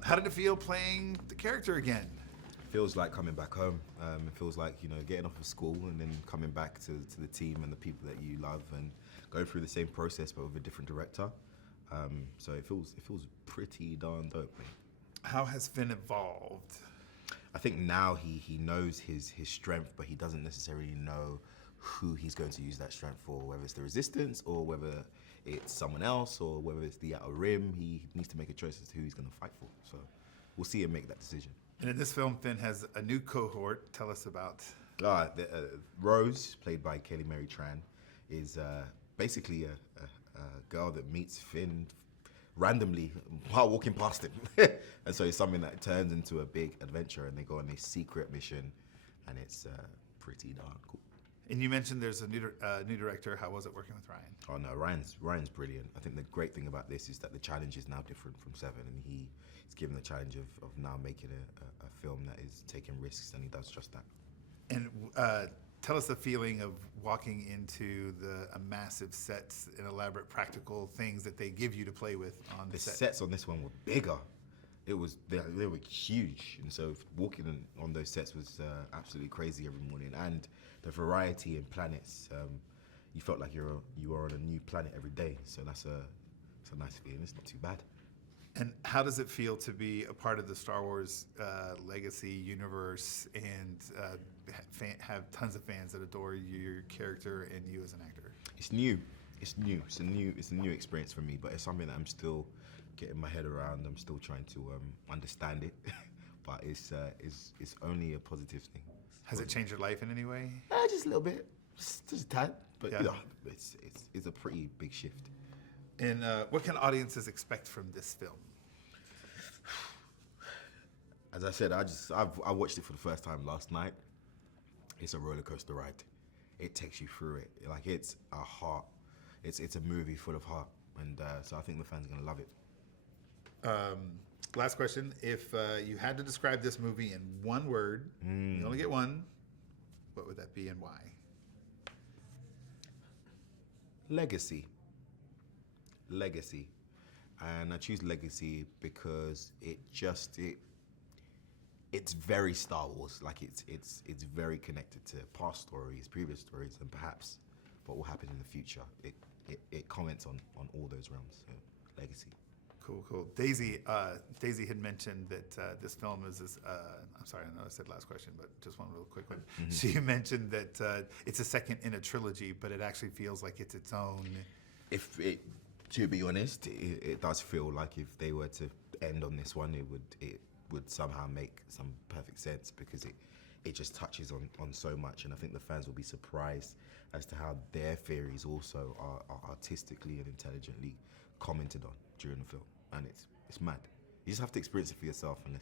How did it feel playing the character again? Feels like coming back home. It feels like, getting off of school and then coming back to the team and the people that you love and going through the same process but with a different director. So it feels pretty darn dope, mate. How has Finn evolved? I think now he knows his strength, but he doesn't necessarily know who he's going to use that strength for, whether it's the Resistance or whether it's someone else or whether it's the Outer Rim. He needs to make a choice as to who he's going to fight for. So we'll see him make that decision. And in this film, Finn has a new cohort. Tell us about. Rose, played by Kelly Marie Tran, is basically a girl that meets Finn randomly while walking past him. And so it's something that turns into a big adventure and they go on this secret mission and it's pretty darn cool. And you mentioned there's a new director. How was it working with Ryan? Oh no, Ryan's brilliant. I think the great thing about this is that the challenge is now different from Seven, and he's given the challenge of now making a film that is taking risks, and he does just that. And tell us the feeling of walking into a massive sets and elaborate practical things that they give you to play with on the set. The sets on this one were bigger. They were huge, and so walking on those sets was absolutely crazy every morning. And the variety in planets, you felt like you were on a new planet every day. So it's a nice feeling. It's not too bad. And how does it feel to be a part of the Star Wars legacy universe and have tons of fans that adore your character and you as an actor? It's new. It's a new experience for me, but it's something that I'm still getting my head around. I'm still trying to understand it, but it's only a positive thing. Has it changed your life in any way? Just a little bit, just a tad, but yeah, it's a pretty big shift. And what can audiences expect from this film? As I said, I watched it for the first time last night. It's a roller coaster ride. It takes you through it. Like it's a movie full of heart, and so I think the fans are gonna love it. Last question: if you had to describe this movie in one word, you only get one, what would that be and why? Legacy. And I choose legacy because it's very Star Wars. Like it's very connected to past stories, previous stories, and perhaps what will happen in the future. It comments on all those realms. So, legacy. Cool. Daisy had mentioned that this film is this. I'm sorry, I know I said last question, but just one real quick one. Mm-hmm. She mentioned that it's a second in a trilogy, but it actually feels like it's its own. To be honest, it does feel like if they were to end on this one, it would somehow make some perfect sense because it just touches on so much, and I think the fans will be surprised as to how their theories also are artistically and intelligently commented on during the film, and it's mad. You just have to experience it for yourself, and